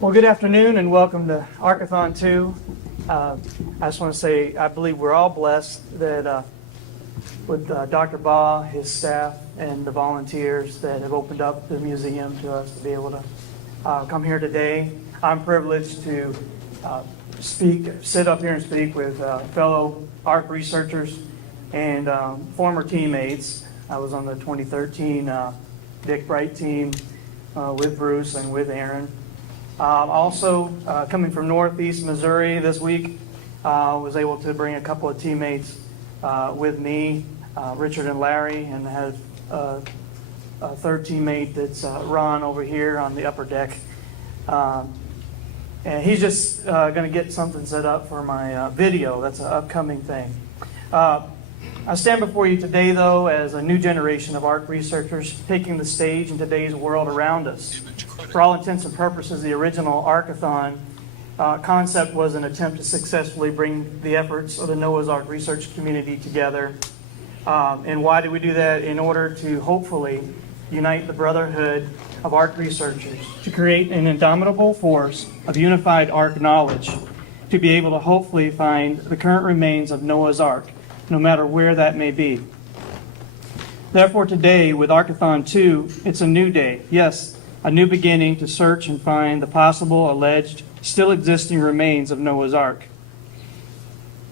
Well, good afternoon and welcome to Ark-A-Thon 2. I just want to say I believe we're all blessed that with Dr. Baugh, his staff, and the volunteers that have opened up the museum to us to be able to come here today. I'm privileged to sit up here and speak with fellow ARK researchers and former teammates. I was on the 2013 Dick Bright team with Bruce and with Aaron. Also, coming from Northeast Missouri this week, was able to bring a couple of teammates with me, Richard and Larry, and had a third teammate that's Ron over here on the upper deck. And he's just going to get something set up for my video. That's an upcoming thing. I stand before you today, though, as a new generation of ARK researchers taking the stage in today's world around us. For all intents and purposes, the original Ark-A-Thon concept was an attempt to successfully bring the efforts of the Noah's Ark research community together. And why did we do that? In order to hopefully unite the brotherhood of ARK researchers to create an indomitable force of unified ARK knowledge to be able to hopefully find the current remains of Noah's Ark, no matter where that may be. Therefore, today, with Arcathon 2, it's a new day. Yes, a new beginning to search and find the possible, alleged, still existing remains of Noah's Ark.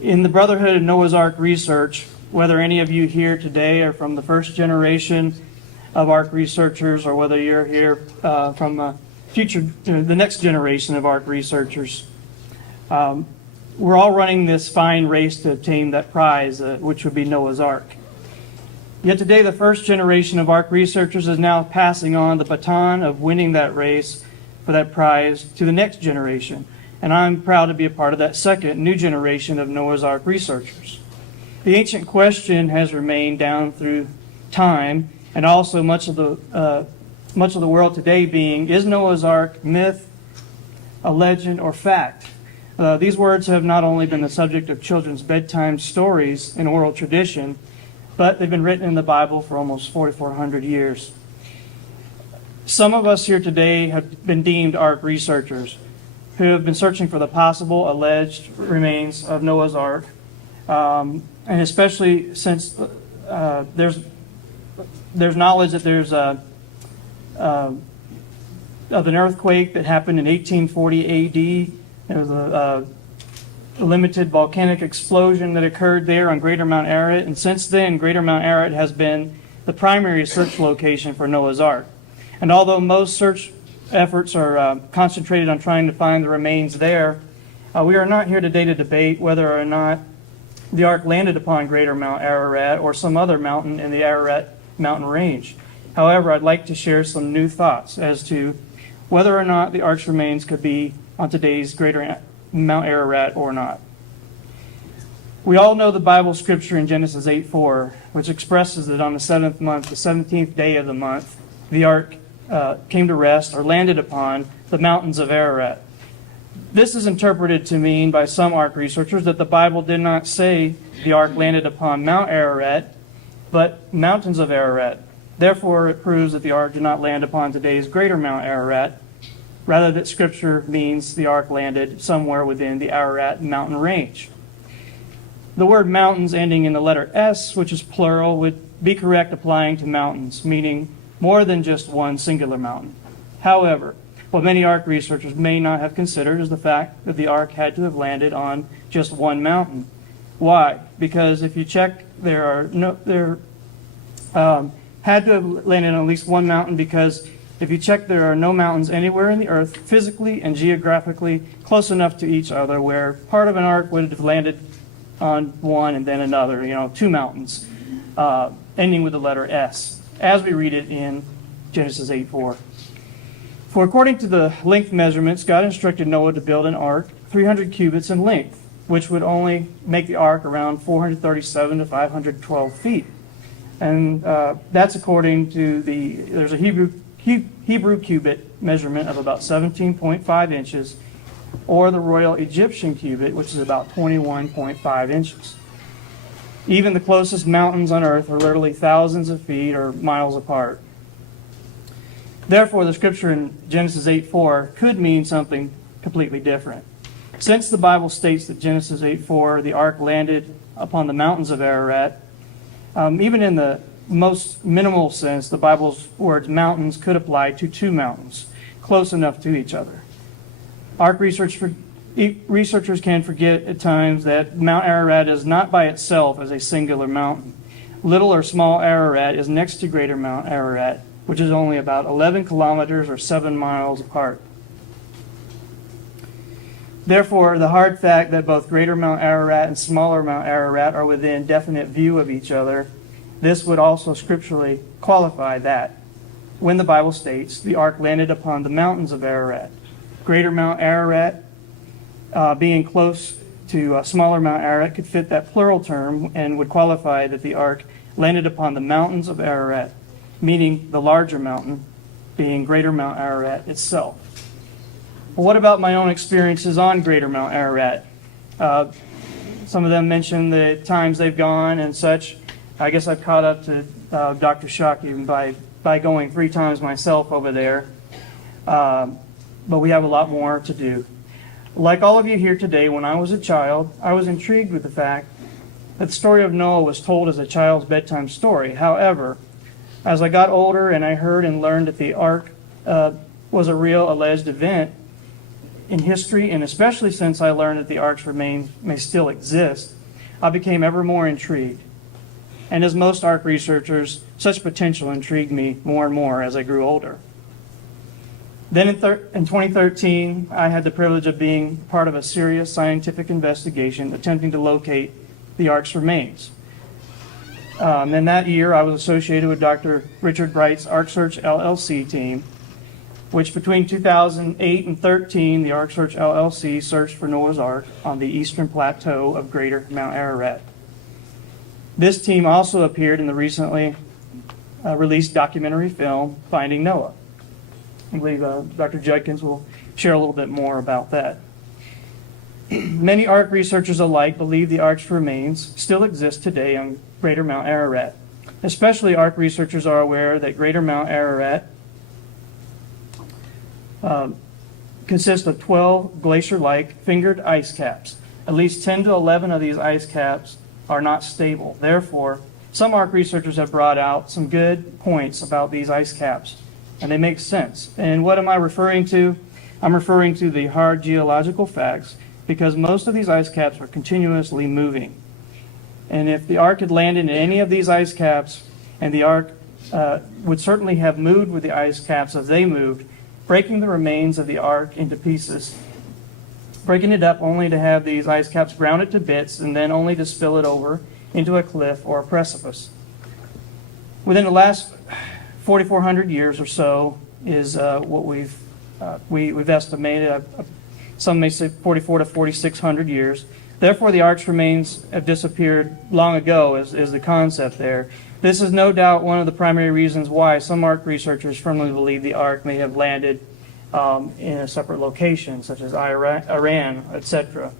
In the Brotherhood of Noah's Ark research, whether any of you here today are from the first generation of ARK researchers, or whether you're here from the next generation of ARK researchers, we're all running this fine race to obtain that prize, which would be Noah's Ark. Yet today, the first generation of ARK researchers is now passing on the baton of winning that race for that prize to the next generation. And I'm proud to be a part of that second new generation of Noah's Ark researchers. The ancient question has remained down through time, and also much of the world today being, is Noah's Ark myth, a legend, or fact? These words have not only been the subject of children's bedtime stories and oral tradition, but they've been written in the Bible for almost 4,400 years. Some of us here today have been deemed ARK researchers who have been searching for the possible alleged remains of Noah's Ark, and especially since there's knowledge that there's of an earthquake that happened in 1840 A.D. There was a limited volcanic explosion that occurred there on Greater Mount Ararat, and since then, Greater Mount Ararat has been the primary search location for Noah's Ark. And although most search efforts are concentrated on trying to find the remains there, we are not here today to debate whether or not the Ark landed upon Greater Mount Ararat or some other mountain in the Ararat mountain range. However, I'd like to share some new thoughts as to whether or not the Ark's remains could be on today's Greater Mount Ararat or not. We all know the Bible scripture in Genesis 8:4, which expresses that on the 7th month, the 17th day of the month, the Ark came to rest or landed upon the mountains of Ararat. This is interpreted to mean by some ARK researchers that the Bible did not say the Ark landed upon Mount Ararat, but mountains of Ararat. Therefore, it proves that the Ark did not land upon today's Greater Mount Ararat, rather that Scripture means the Ark landed somewhere within the Ararat mountain range. The word mountains ending in the letter S, which is plural, would be correct applying to mountains, meaning more than just one singular mountain. However, what many ARK researchers may not have considered is the fact that the Ark had to have landed on just one mountain. Why? Because if you check, had to have landed on at least one mountain, because if you check, there are no mountains anywhere in the earth physically and geographically close enough to each other where part of an Ark would have landed on one and then another, two mountains, ending with the letter S, as we read it in Genesis 8:4. For according to the length measurements, God instructed Noah to build an ark 300 cubits in length, which would only make the ark around 437 to 512 feet. And that's according to there's a Hebrew cubit measurement of about 17.5 inches, or the Royal Egyptian cubit, which is about 21.5 inches. Even the closest mountains on earth are literally thousands of feet or miles apart. Therefore, the scripture in Genesis 8:4 could mean something completely different. Since the Bible states that Genesis 8:4, the ark landed upon the mountains of Ararat, even in the most minimal sense, the Bible's words mountains could apply to two mountains, close enough to each other. Ark researchers can forget at times that Mount Ararat is not by itself as a singular mountain. Little or small Ararat is next to greater Mount Ararat, which is only about 11 kilometers or 7 miles apart. Therefore, the hard fact that both greater Mount Ararat and smaller Mount Ararat are within definite view of each other, this would also scripturally qualify that when the Bible states the ark landed upon the mountains of Ararat. Greater Mount Ararat being close to smaller Mount Ararat could fit that plural term and would qualify that the ark landed upon the mountains of Ararat, meaning the larger mountain being greater Mount Ararat itself. Well, what about my own experiences on greater Mount Ararat? Some of them mentioned the times they've gone and such. I guess I've caught up to Dr. Shockey by going 3 times myself over there. But we have a lot more to do. Like all of you here today, when I was a child, I was intrigued with the fact that the story of Noah was told as a child's bedtime story. However, as I got older and I heard and learned that the ark was a real alleged event in history, and especially since I learned that the ark's remains may still exist, I became ever more intrigued. And as most ark researchers, such potential intrigued me more and more as I grew older. Then in 2013, I had the privilege of being part of a serious scientific investigation attempting to locate the ark's remains. In that year, I was associated with Dr. Richard Bright's Ark Search LLC team, which between 2008 and 13, the Ark Search LLC searched for Noah's Ark on the eastern plateau of greater Mount Ararat. This team also appeared in the recently released documentary film, Finding Noah. I believe Dr. Judkins will share a little bit more about that. Many Ark researchers alike believe the Ark's remains still exist today on greater Mount Ararat. Especially Ark researchers are aware that greater Mount Ararat consists of 12 glacier-like fingered ice caps. At least 10 to 11 of these ice caps are not stable. Therefore, some Ark researchers have brought out some good points about these ice caps, and they make sense. And what am I referring to? I'm referring to the hard geological facts, because most of these ice caps are continuously moving. And if the Ark had landed in any of these ice caps, and the Ark would certainly have moved with the ice caps as they moved, breaking the remains of the Ark into pieces, breaking it up only to have these ice caps grounded to bits and then only to spill it over into a cliff or a precipice. Within the last 4,400 years or so is what we've estimated. Some may say 4,400 to 4,600 years. Therefore, the Ark's remains have disappeared long ago is the concept there. This is no doubt one of the primary reasons why some Ark researchers firmly believe the Ark may have landed in a separate location, such as Iran, etc.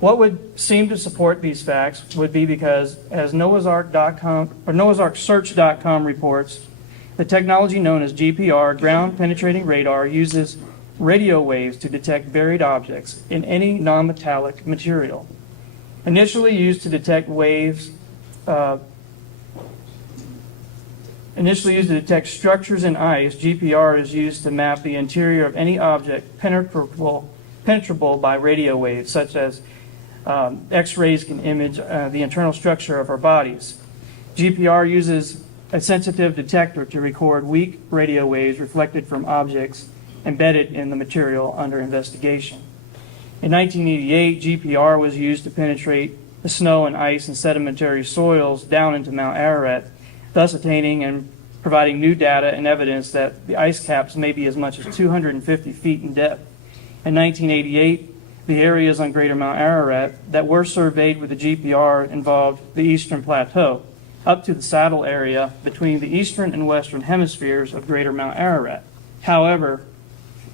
What would seem to support these facts would be because, as NoahsArk.com or NoahsArkSearch.com reports, the technology known as GPR, ground-penetrating radar, uses radio waves to detect buried objects in any non-metallic material. Initially used to detect structures in ice, GPR is used to map the interior of any object penetrable by radio waves, such as X-rays can image the internal structure of our bodies. GPR uses a sensitive detector to record weak radio waves reflected from objects embedded in the material under investigation. In 1988, GPR was used to penetrate the snow and ice and sedimentary soils down into Mount Ararat, thus attaining and providing new data and evidence that the ice caps may be as much as 250 feet in depth. In 1988, the areas on greater Mount Ararat that were surveyed with the GPR involved the eastern plateau, up to the saddle area between the eastern and western hemispheres of greater Mount Ararat. However,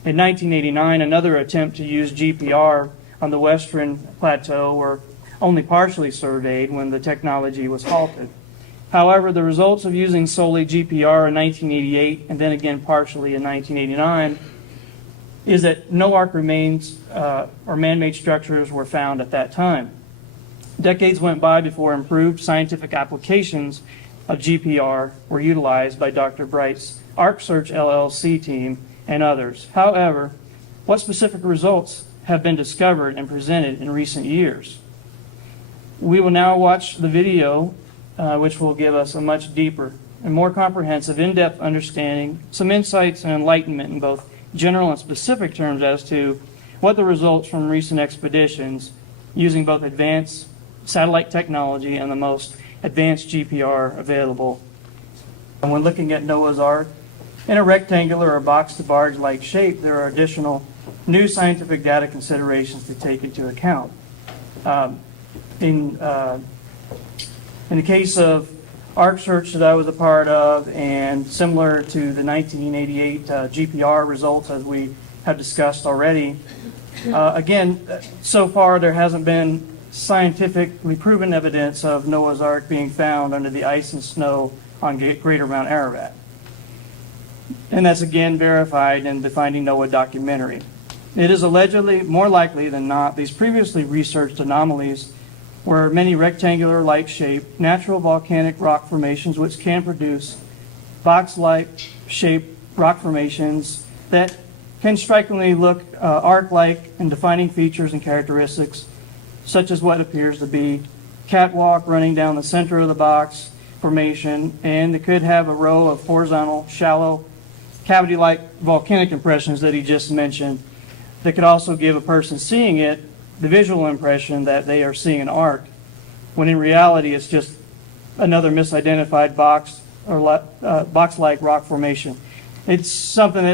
in 1989, another attempt to use GPR on the western plateau were only partially surveyed when the technology was halted. However, the results of using solely GPR in 1988 and then again partially in 1989 is that no Ark remains or man-made structures were found at that time. Decades went by before improved scientific applications of GPR were utilized by Dr. Bright's Ark Search LLC team and others. However, what specific results have been discovered and presented in recent years? We will now watch the video, which will give us a much deeper and more comprehensive, in-depth understanding, some insights and enlightenment in both general and specific terms as to what the results from recent expeditions using both advanced satellite technology and the most advanced GPR available. And when looking at Noah's Ark, in a rectangular or box-to-barge-like shape, there are additional new scientific data considerations to take into account. In the case of Ark Search that I was a part of, and similar to the 1988 GPR results as we have discussed already, again, so far there hasn't been scientifically proven evidence of Noah's Ark being found under the ice and snow on Greater Mount Ararat. And that's again verified in the Finding Noah documentary. It is allegedly more likely than not these previously researched anomalies were many rectangular-like shaped natural volcanic rock formations which can produce box-like shaped rock formations that can strikingly look arc-like in defining features and characteristics, such as what appears to be catwalk running down the center of the box formation, and it could have a row of horizontal, shallow, cavity-like volcanic impressions that he just mentioned that could also give a person seeing it the visual impression that they are seeing an arc, when in reality it's just another misidentified box or box-like rock formation. It's something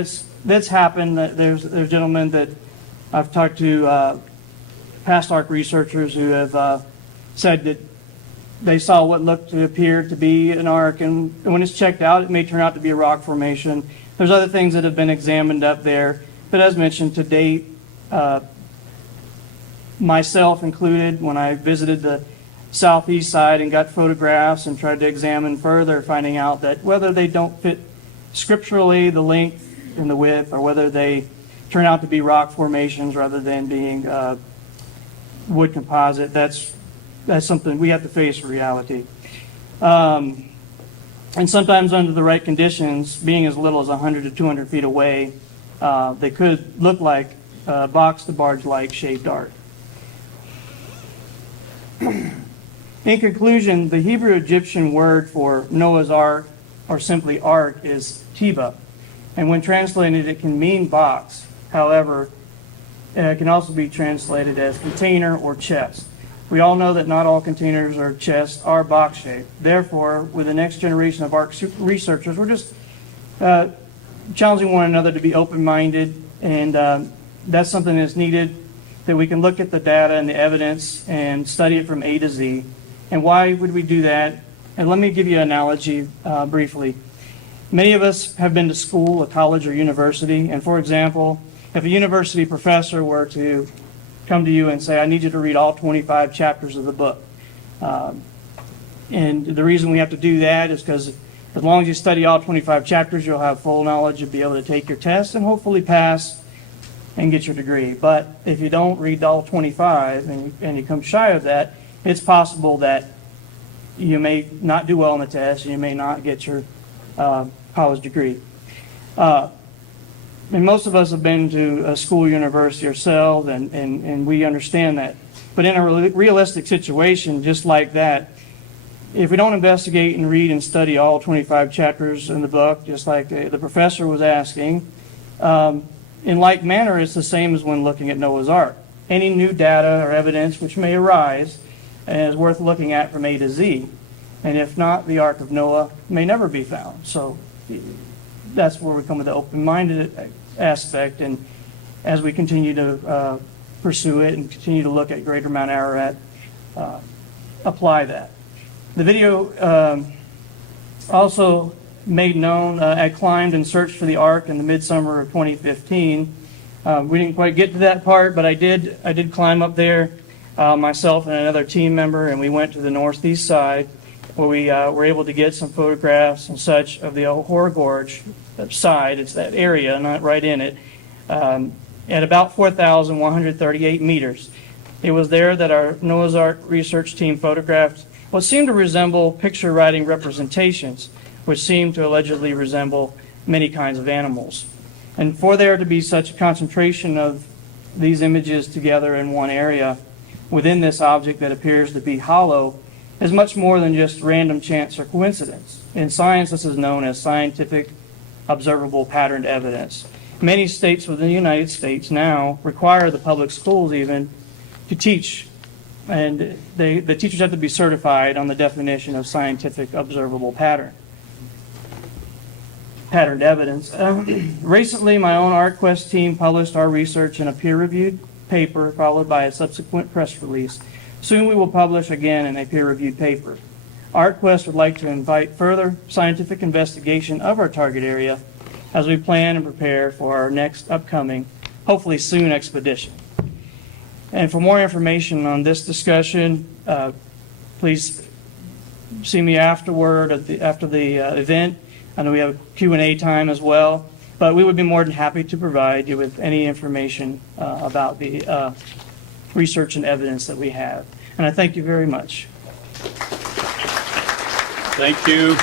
that's happened. There's gentlemen that I've talked to, past Ark researchers who have said that they saw what looked to appear to be an arc, and when it's checked out, it may turn out to be a rock formation. There's other things that have been examined up there, but as mentioned, to date, myself included, when I visited the southeast side and got photographs and tried to examine further, finding out that whether they don't fit scripturally, the length and the width, or whether they turn out to be rock formations rather than being wood composite, that's something we have to face reality. And sometimes under the right conditions, being as little as 100 to 200 feet away, they could look like box-to-barge-like shaped arc. In conclusion, the Hebrew-Egyptian word for Noah's Ark, or simply ark, is tiva. And when translated, it can mean box. However, it can also be translated as container or chest. We all know that not all containers or chests are box-shaped. Therefore, with the next generation of Ark researchers, we're just challenging one another to be open-minded, and that's something that's needed, that we can look at the data and the evidence and study it from A to Z. And why would we do that? And let me give you an analogy briefly. Many of us have been to school, a college or university, and for example, if a university professor were to come to you and say, I need you to read all 25 chapters of the book. And the reason we have to do that is because as long as you study all 25 chapters, you'll have full knowledge, you'll be able to take your test and hopefully pass and get your degree. But if you don't read all 25 and you come shy of that, it's possible that you may not do well on the test and you may not get your college degree. And most of us have been to a school, university ourselves, and we understand that. But in a realistic situation just like that, if we don't investigate and read and study all 25 chapters in the book, just like the professor was asking, in like manner, it's the same as when looking at Noah's Ark. Any new data or evidence which may arise is worth looking at from A to Z. And if not, the Ark of Noah may never be found. So that's where we come with the open-minded aspect. And as we continue to pursue it and continue to look at Greater Mount Ararat, apply that. The video also made known, I climbed and searched for the Ark in the midsummer of 2015. We didn't quite get to that part, but I did climb up there, myself and another team member, and we went to the northeast side. where we were able to get some photographs and such of the O'Hora Gorge side. It's that area, not right in it, at about 4,138 meters. It was there that our Noah's Ark research team photographed what seemed to resemble picture writing representations, which seemed to allegedly resemble many kinds of animals. And for there to be such a concentration of these images together in one area within this object that appears to be hollow is much more than just random chance or coincidence. In science, this is known as scientific observable patterned evidence. Many states within the United States now require the public schools even to teach, and the teachers have to be certified on the definition of scientific observable patterned evidence. Recently, my own ArcQuest team published our research in a peer-reviewed paper, followed by a subsequent press release. Soon we will publish again in a peer-reviewed paper. ArcQuest would like to invite further scientific investigation of our target area as we plan and prepare for our next upcoming, hopefully soon, expedition. And for more information on this discussion, please see me afterward after the event. I know we have a Q&A time as well, but we would be more than happy to provide you with any information about the research and evidence that we have. And I thank you very much. Thank you.